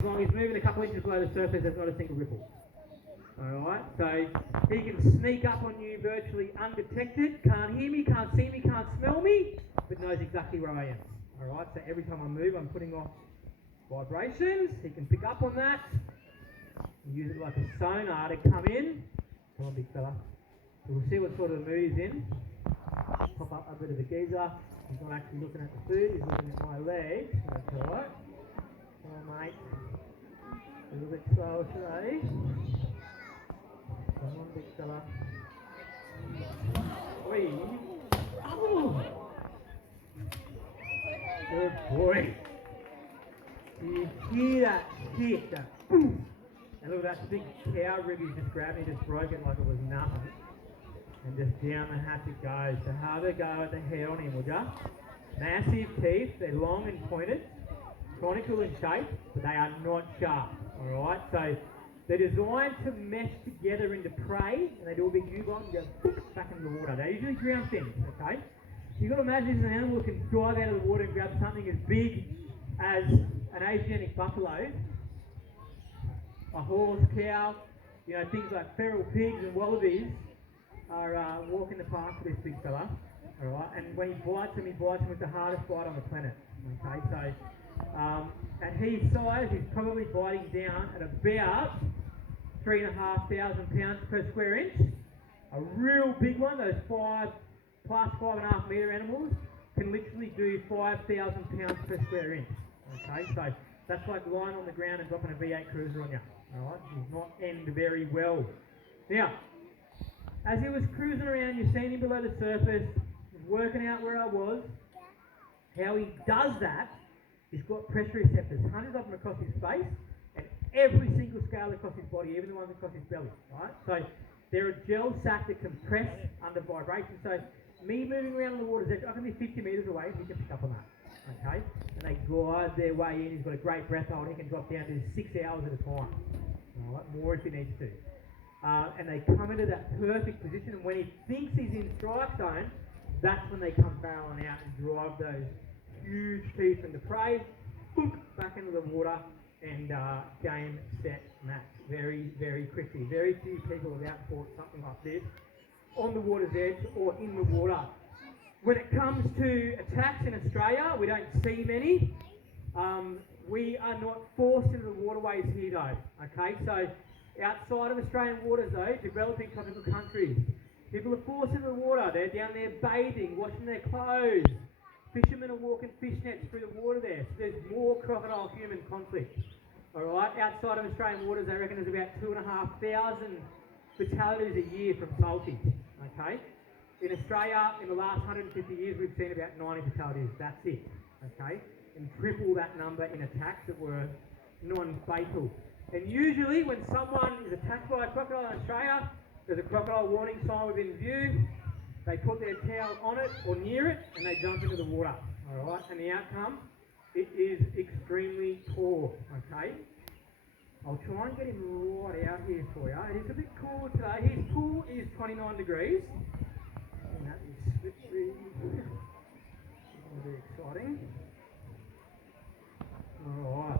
As long as he's moving a couple inches below the surface, there's not a single ripple. Alright, so he can sneak up on you virtually undetected, can't hear me, can't see me, can't smell me, but knows exactly where I am. Alright, so every time I move, I'm putting off vibrations. He can pick up on that, use it like a sonar to come in. Come on, big fella. So we'll see what sort of mood he's in. Pop up a bit of a geezer. He's not actually looking at the food, he's looking at my legs. That's alright. Come on, mate. A little bit slower today. Come on, big fella. Oi. Oh. Good boy. Do you hear that hit? That boom. And look, that big cow rib he's just grabbed me, just broke it like it was nothing. And just down the hatch it goes. So have a go at the head on him, would ya? Massive teeth, they're long and pointed, conical in shape, but they are not sharp. Alright, so they're designed to mesh together into prey, and they do a big U-bolt and go back into the water. They usually drown things, okay? You've got to imagine this is an animal that can dive out of the water and grab something as big as an Asiatic buffalo, a horse, cow, you know, things like feral pigs and wallabies are walking the park for this big fella. Alright, and when he bites them with the hardest bite on the planet. Okay, so at his size, he's probably biting down at about 3,500 pounds per square inch. A real big one, those 5.5 metre animals, can literally do 5,000 pounds per square inch. Okay, so that's like lying on the ground and dropping a V8 cruiser on you. Alright, does not end very well. Now, as he was cruising around, you've seen him below the surface, working out where I was. How he does that, he's got pressure receptors, hundreds of them across his face, and every single scale across his body, even the ones across his belly, right? So they're a gel sac that can press under vibration. So me moving around on the water's edge, I can be 50 metres away and he can pick up on that, okay? And they glide their way in. He's got a great breath hold. He can drop down to 6 hours at a time, all right? More if he needs to. And they come into that perfect position, and when he thinks he's in strike zone, that's when they come barreling out and drive those huge teeth into prey, boom, back into the water, and game, set, match. Very, very quickly. Very few people have outfought something like this on the water's edge or in the water. When it comes to attacks in Australia, we don't see many. We are not forced into the waterways here though, okay? So outside of Australian waters though, developing tropical countries, people are forced into the water. They're down there bathing, washing their clothes. Fishermen are walking fish nets through the water there. So there's more crocodile-human conflict. Alright, outside of Australian waters, they reckon there's about 2,500 fatalities a year from salty. Okay? In Australia, in the last 150 years, we've seen about 90 fatalities. That's it. Okay? And triple that number in attacks that were non-fatal. And usually, when someone is attacked by a crocodile in Australia, there's a crocodile warning sign within view. They put their towel on it or near it, and they jump into the water. All right, and the outcome, it is extremely poor. Okay, I'll try and get him right out here for you. It is a bit cool today. His pool is 29 degrees, and that is slippery. It's going to be exciting. All right.